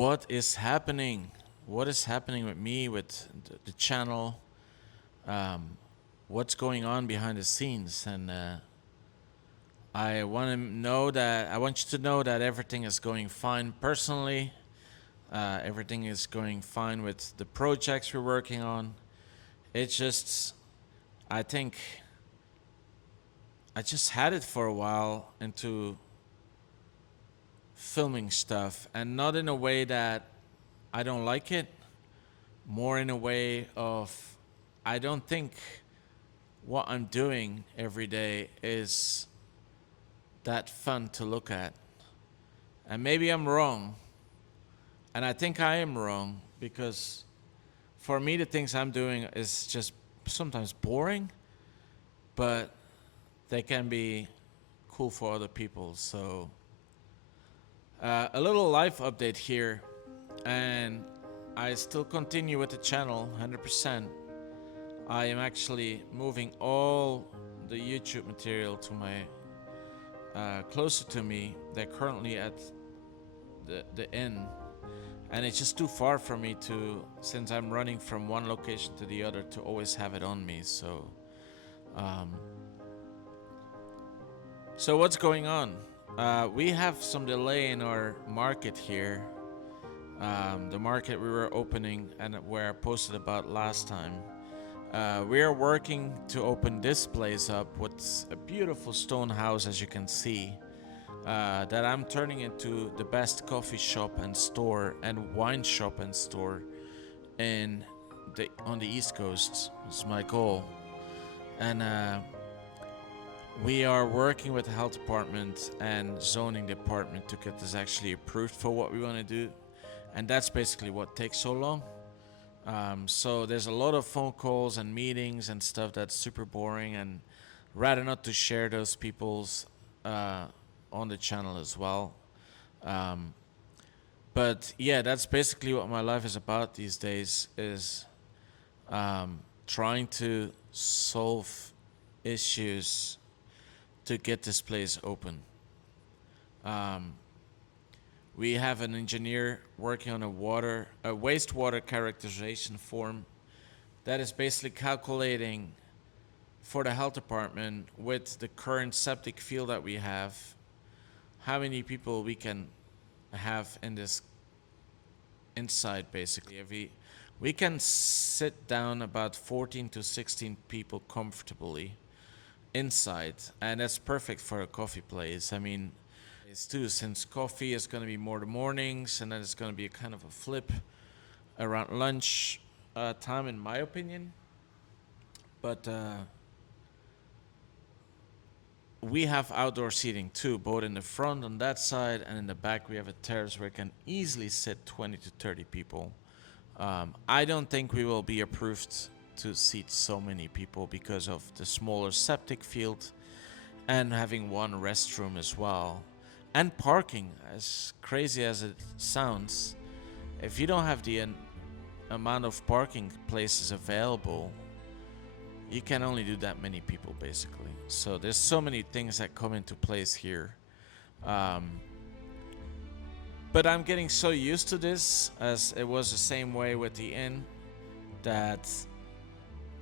what is happening? What is happening with me, with the channel? Um, what's going on behind the scenes? And I want you to know that everything is going fine personally. Everything is going fine with the projects we're working on. It's just, I think, I just had it for a while into filming stuff, and not in a way that I don't like it, more in a way of I don't think what I'm doing every day is that fun to look at. And maybe I'm wrong, and I think I am wrong because for me, the things I'm doing is just sometimes boring, but they can be cool for other people. So, a little life update here, and I still continue with the channel 100%. I am actually moving all the YouTube material to my closer to me. They're currently at the inn, and it's just too far for me to, since I'm running from one location to the other, to always have it on me. Um, so what's going on? We have some delay in our market here. The market we were opening and where I posted about last time. We are working to open this place up. What's a beautiful stone house, as you can see, that I'm turning into the best coffee shop and store and wine shop and store in on the East Coast. It's my goal, and we are working with the health department and zoning department to get this actually approved for what we want to do, and that's basically what takes so long. So there's a lot of phone calls and meetings and stuff that's super boring, and rather not to share those people's on the channel as well. Um, but yeah, that's basically what my life is about these days, is trying to solve issues to get this place open. Um, we have an engineer working on a wastewater characterization form that is basically calculating for the health department with the current septic field that we have, how many people we can have in this inside. Basically, we can sit down about 14 to 16 people comfortably inside, and that's perfect for a coffee place. I mean, it's too, since coffee is going to be more the mornings, and then it's going to be a kind of a flip around lunch time, in my opinion. But we have outdoor seating too, both in the front on that side and in the back. We have a terrace where it can easily sit 20 to 30 people. I don't think we will be approved to seat so many people because of the smaller septic field and having one restroom as well. And parking, as crazy as it sounds, if you don't have the amount of parking places available, you can only do that many people basically. So there's so many things that come into place here. But I'm getting so used to this, as it was the same way with the inn, that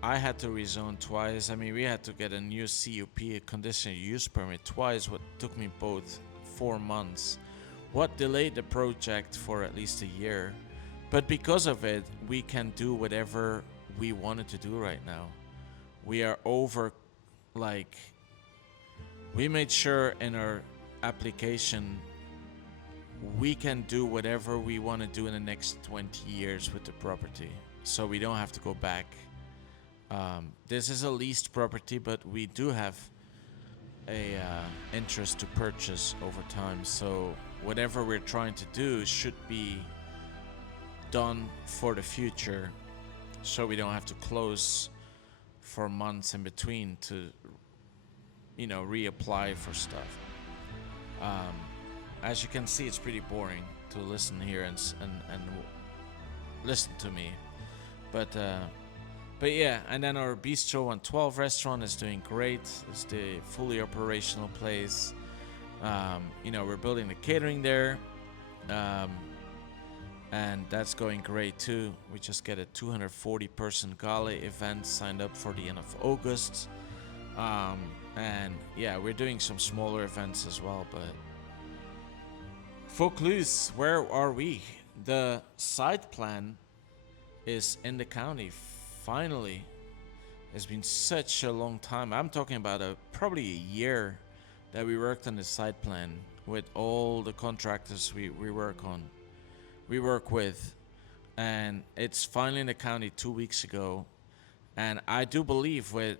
I had to rezone twice. I mean, we had to get a new CUP, a conditional use permit, twice, what took me both 4 months. What delayed the project for at least a year. But because of it, we can do whatever we wanted to do right now. We are over, like, we made sure in our application we can do whatever we want to do in the next 20 years with the property, so we don't have to go back. This is a leased property, but we do have a interest to purchase over time, so whatever we're trying to do should be done for the future, so we don't have to close for months in between to, reapply for stuff. As you can see, it's pretty boring to listen here and listen to me, but yeah. And then our Bistro 112 restaurant is doing great. It's the fully operational place. We're building the catering there. and that's going great too. We just get a 240-person gala event signed up for the end of August. Um, and yeah, we're doing some smaller events as well. But Vaucluse, where are we? The site plan is in the county. Finally, it's been such a long time. I'm talking about probably a year that we worked on the site plan with all the contractors we work with, and it's finally in the county 2 weeks ago. And I do believe with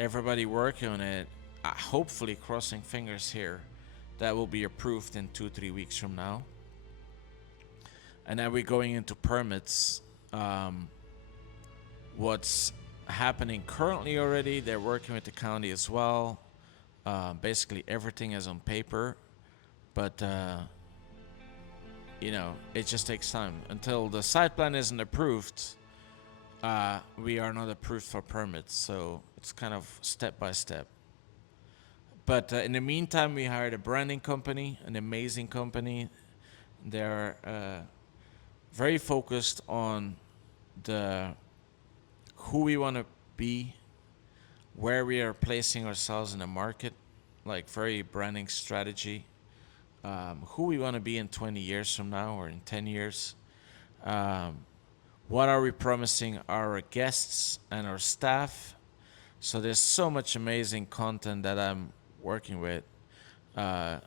everybody working on it, hopefully crossing fingers here, that will be approved in 2 3 weeks from now. And then we're going into permits. Um, what's happening currently already? They're working with the county as well. Basically, everything is on paper, but it just takes time until the site plan isn't approved. We are not approved for permits, so it's kind of step by step. But in the meantime, we hired a branding company, an amazing company. They're very focused on the who we want to be, where we are placing ourselves in the market, like very branding strategy, who we want to be in 20 years from now or in 10 years. Um, what are we promising our guests and our staff? So there's so much amazing content that I'm working with. Uh,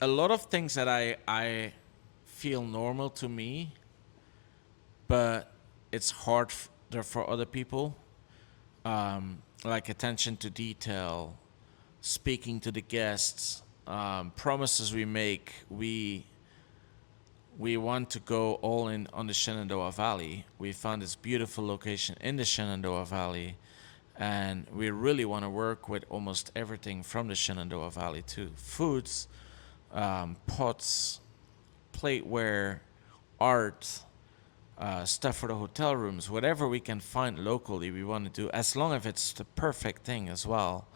a lot of things that I feel normal to me, but it's hard for other people. Like attention to detail, speaking to the guests, promises we make. We want to go all in on the Shenandoah Valley. We found this beautiful location in the Shenandoah Valley, and we really want to work with almost everything from the Shenandoah Valley too. Foods, pots, plateware, art, stuff for the hotel rooms, whatever we can find locally, we want to do, as long as it's the perfect thing as well.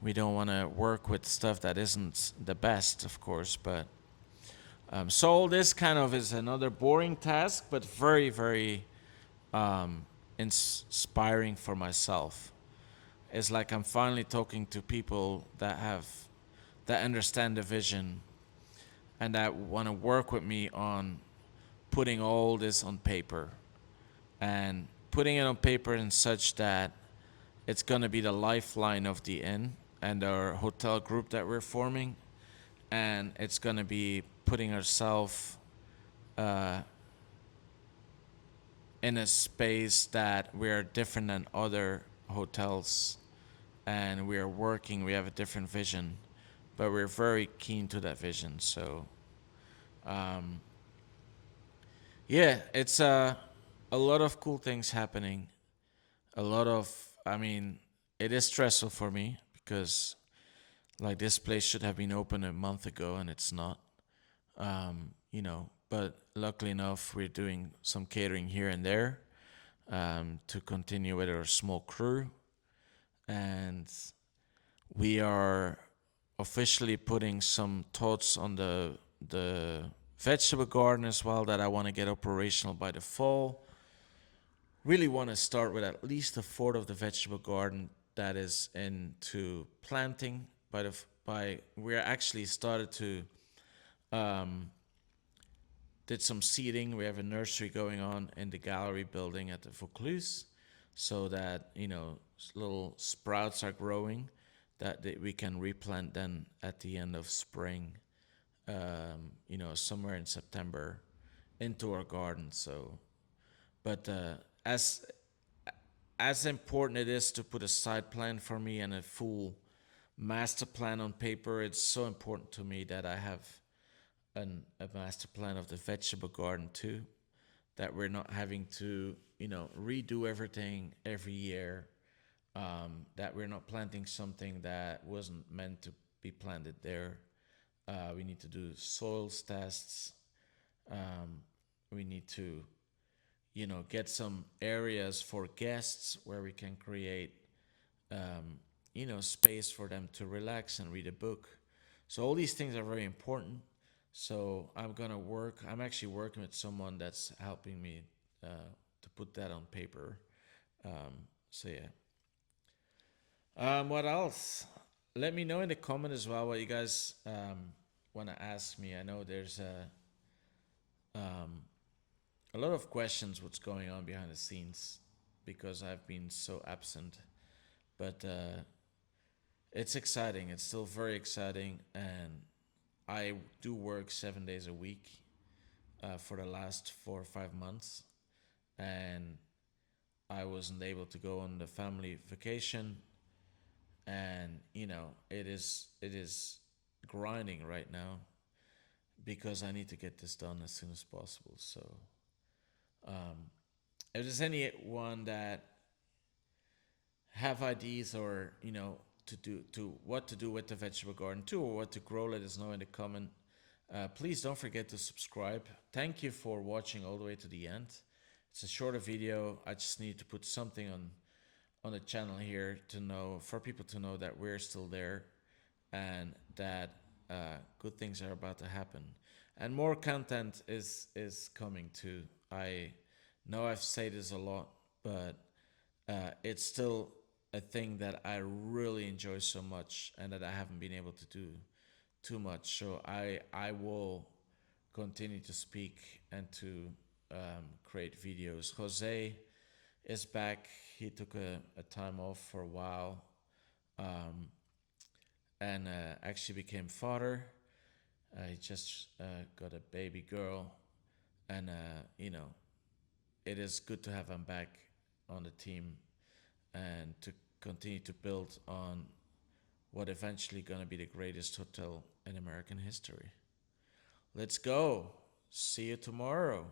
We don't want to work with stuff that isn't the best, of course, but so all this kind of is another boring task, but very, very inspiring for myself. It's like I'm finally talking to people that understand the vision and that want to work with me on putting all this on paper and putting it on paper in such that it's going to be the lifeline of the inn and our hotel group that we're forming, and it's going to be putting ourselves uh, in a space that we're different than other hotels, and we are working, we have a different vision, but we're very keen to that vision. So um, yeah, it's a lot of cool things happening. A lot of, I mean, it is stressful for me because like this place should have been open a month ago and it's not. But luckily enough, we're doing some catering here and there to continue with our small crew, and we are officially putting some thoughts on the vegetable garden as well that I want to get operational by the fall. Really want to start with at least a fourth of the vegetable garden that is into planting. By we're actually started to um, did some seeding. We have a nursery going on in the gallery building at the Vaucluse, so that little sprouts are growing that we can replant then at the end of spring. Somewhere in September into our garden. So, but as important it is to put a side plan for me and a full master plan on paper, it's so important to me that I have a master plan of the vegetable garden too, that we're not having to redo everything every year, that we're not planting something that wasn't meant to be planted there. We need to do soils tests. We need to get some areas for guests where we can create space for them to relax and read a book. So all these things are very important. So I'm gonna work. I'm actually working with someone that's helping me to put that on paper. So yeah. What else? Let me know in the comment as well what you guys want to ask me. I know there's a lot of questions what's going on behind the scenes because I've been so absent. But it's exciting. It's still very exciting, and I do work 7 days a week for the last 4 or 5 months, and I wasn't able to go on the family vacation, and it is grinding right now because I need to get this done as soon as possible. So if there's anyone that have ideas or to what to do with the vegetable garden too, or what to grow, let us know in the comment. Please don't forget to subscribe. Thank you for watching all the way to the end. It's a shorter video. I just need to put something on the channel here to know, for people to know that we're still there and that good things are about to happen, and more content is coming too. I know I've said this a lot, but it's still a thing that I really enjoy so much and that I haven't been able to do too much. So I will continue to speak and to create videos. Jose is back. He took a time off for a while, and actually became father. He just got a baby girl, and it is good to have him back on the team and to continue to build on what eventually gonna be the greatest hotel in American history. Let's go. See you tomorrow.